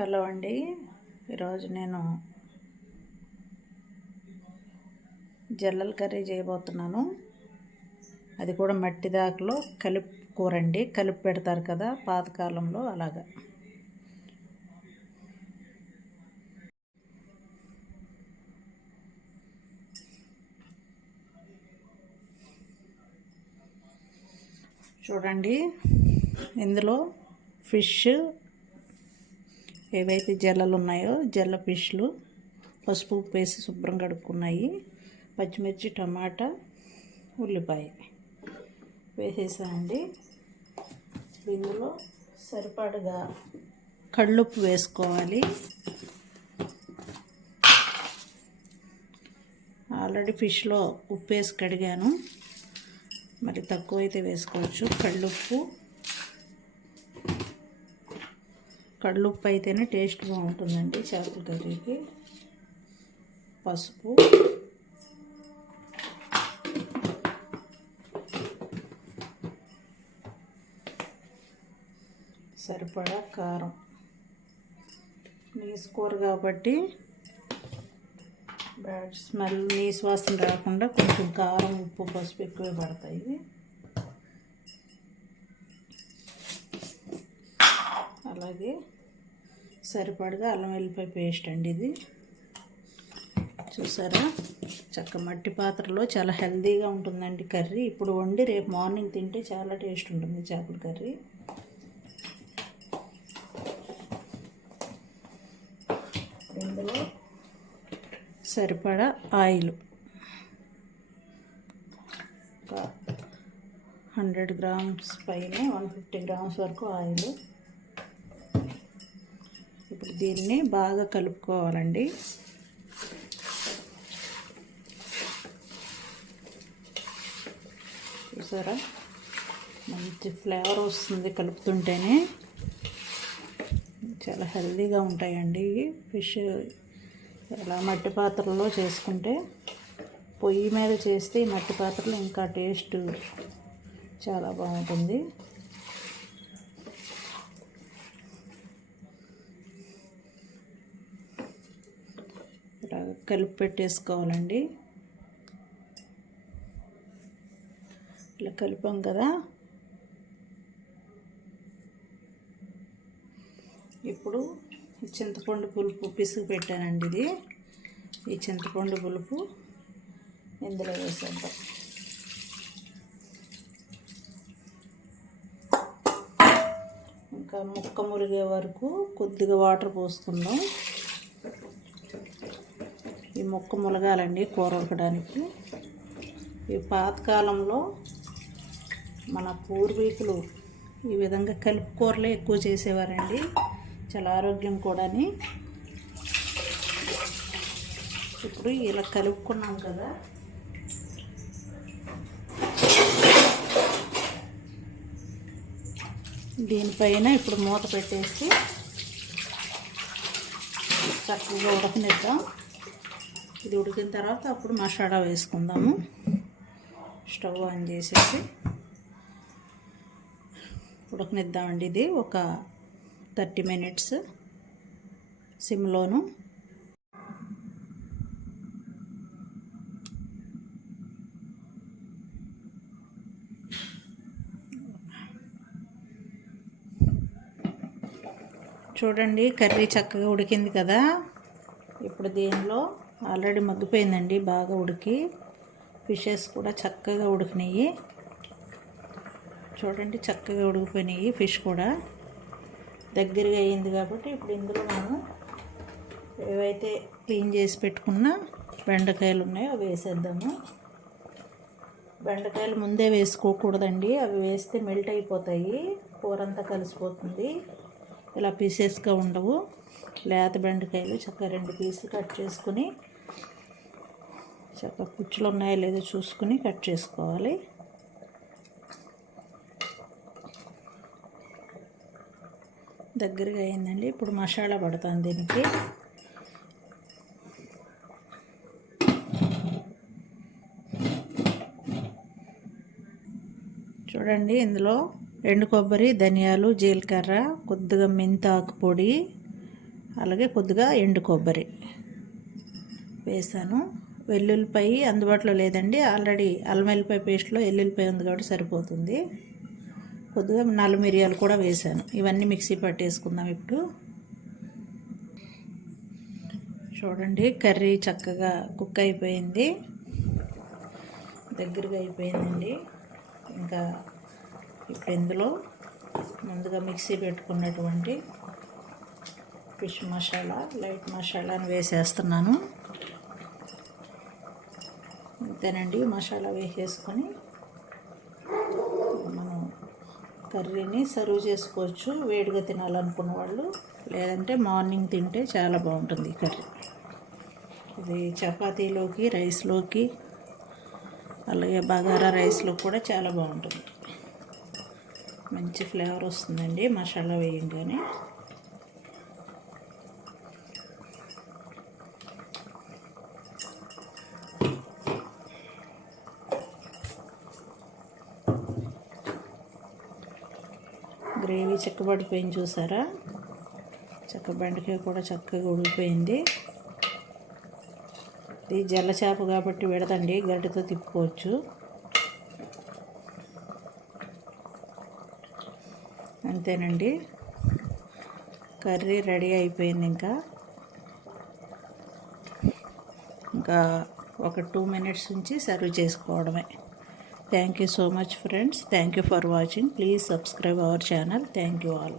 Hello అండి. ఈరోజు నేను జల్లల కర్రీ చేయబోతున్నాను. అది కూడా మట్టి దాకలో కలిపి కూర అండి. కలిపి పెడతారు కదా పాతకాలంలో, అలాగా. చూడండి, ఇందులో ఫిష్, ఏవైతే జల్లలు ఉన్నాయో జల్ల ఫిష్లు పసుపు ఉప్పు వేసి శుభ్రం కడుక్కున్నాయి. పచ్చిమిర్చి, టమాటా, ఉల్లిపాయ వేసేసానండి. ఇందులో సరిపడగా కళ్ళుప్పు వేసుకోవాలి. ఆల్రెడీ ఫిష్లో ఉప్పు వేసి కడిగాను, మరి తక్కువ అయితే వేసుకోవచ్చు. కళ్ళుప్పు అయితేనే టేస్ట్ బాగుంటుందండి చేపల కర్రీకి. పసుపు, సరిపడా కారం. నీసు కూర కాబట్టి బ్యాడ్ స్మెల్, నీసు వాసన రాకుండా కొంచెం కారం, ఉప్పు, పసుపు ఎక్కువ పడతాయి. అలాగే సరిపడగా అల్లం వెల్లిపాయ పేస్ట్ అండి. ఇది చూసారా, చక్క మట్టి పాత్రలో చాలా హెల్తీగా ఉంటుందండి కర్రీ. ఇప్పుడు వండి రేపు మార్నింగ్ తింటే చాలా టేస్ట్ ఉంటుంది చేపల కర్రీ. ఇందులో సరిపడా ఆయిల్, 100 గ్రామ్స్ పైన 150 గ్రామ్స్ వరకు ఆయిల్. ఇప్పుడు దీన్ని బాగా కలుపుకోవాలండి. చూసారా, మంచి ఫ్లేవర్ వస్తుంది కలుపుతుంటేనే. చాలా హెల్తీగా ఉంటాయండి ఫిష్. ఇలా మట్టి పాత్రలో చేసుకుంటే, పొయ్యి మీద చేస్తే ఈ మట్టి పాత్రలో ఇంకా టేస్ట్ చాలా బాగుంటుంది. ఇలా కలిపి పెట్టేసుకోవాలండి. ఇలా కలిపాం కదా, ఇప్పుడు చింతపండు పులుపు పిసికి పెట్టానండి. ఇది ఈ చింతపండు పులుపు ఇందులో వేసేద్దాం. ఇంకా ముక్క మురిగే వరకు కొద్దిగా వాటర్ పోసుకుందాం. ఈ ముక్క ములగాలండి కూర ఉడకడానికి. ఈ పాతకాలంలో మన పూర్వీకులు ఈ విధంగా కలిపి కూరలే ఎక్కువ చేసేవారండి. చాలా ఆరోగ్యం కూడాని. ఇప్పుడు ఇలా కలుపుకున్నాం కదా, దీనిపైన ఇప్పుడు మూత పెట్టేసి చక్కగా ఉడకనిద్దాం. ఇది ఉడికిన తర్వాత అప్పుడు మసాలా వేసుకుందాము. స్టవ్ ఆన్ చేసేసి ఉడకనిద్దామండి. ఇది ఒక 30 మినిట్స్ సిమ్లోను. చూడండి, కర్రీ చక్కగా ఉడికింది కదా. ఇప్పుడు దీనిలో ఆల్రెడీ మగ్గిపోయిందండి, బాగా ఉడికి. ఫిషెస్ కూడా చక్కగా ఉడికినాయి. చూడండి, చక్కగా ఉడికిపోయినాయి. ఫిష్ కూడా దగ్గరగా అయ్యింది కాబట్టి ఇప్పుడు ఇందులో మనం ఏవైతే క్లీన్ చేసి పెట్టుకున్న బెండకాయలు ఉన్నాయో అవి వేసేద్దాము. బెండకాయలు ముందే వేసుకోకూడదండి, అవి వేస్తే మెల్ట్ అయిపోతాయి, కూర అంతా కలిసిపోతుంది. ఇలా పీసెస్గా ఉండవు. లేత బెండకాయలు చక్కగా 2 పీసులు కట్ చేసుకుని, చక్కగా పుచ్చులు ఉన్నాయో లేదో చూసుకుని కట్ చేసుకోవాలి. దగ్గరగా అయిందండి. ఇప్పుడు మసాలా పడతాను దీనికి. చూడండి, ఇందులో ఎండు కొబ్బరి, ధనియాలు, జీలకర్ర, కొద్దిగా మెంతాకు పొడి, అలాగే కొద్దిగా ఎండు కొబ్బరి వేసాను. వెల్లుల్లిపాయ అందుబాటులో లేదండి, ఆల్రెడీ అల్లం వెల్లిపాయ పేస్ట్లో వెల్లుల్లిపాయ ఉంది కాబట్టి సరిపోతుంది. కొద్దిగా నల్ల మిరియాలు కూడా వేసాను. ఇవన్నీ మిక్సీ పట్టేసుకుందాం ఇప్పుడు. చూడండి, కర్రీ చక్కగా కుక్ అయిపోయింది, దగ్గరగా అయిపోయిందండి. ఇంకా ఇప్పుడు ఇందులో ముందుగా మిక్సీ పెట్టుకున్నటువంటి ఫిష్ మసాలా, లైట్ మసాలాని వేసేస్తున్నాను. అంతేనండి, మసాలా వేసేసుకొని మనం కర్రీని సర్వ్ చేసుకోవచ్చు. వేడిగా తినాలనుకున్న వాళ్ళు, లేదంటే మార్నింగ్ తింటే చాలా బాగుంటుంది ఈ కర్రీ. ఇది చపాతీలోకి, రైస్లోకి, అలాగే బగారా రైస్లో కూడా చాలా బాగుంటుంది. మంచి ఫ్లేవర్ వస్తుందండి మసాలా వేయంగానే. గ్రేవీ చిక్కబడిపోయింది చూసారా, బెండకాయ కూడా చక్కగా ఉడికిపోయింది. ఇది జల్ల చేప కాబట్టి విడదండి, గడ్డతో తిప్పుకోవచ్చు. అంతేనండి, కర్రీ రెడీ అయిపోయింది. ఇంకా ఒక 2 minutes నుంచి సర్వ్ చేసుకోవడమే. Thank you so much friends. Thank you for watching. Please subscribe our channel. Thank you all.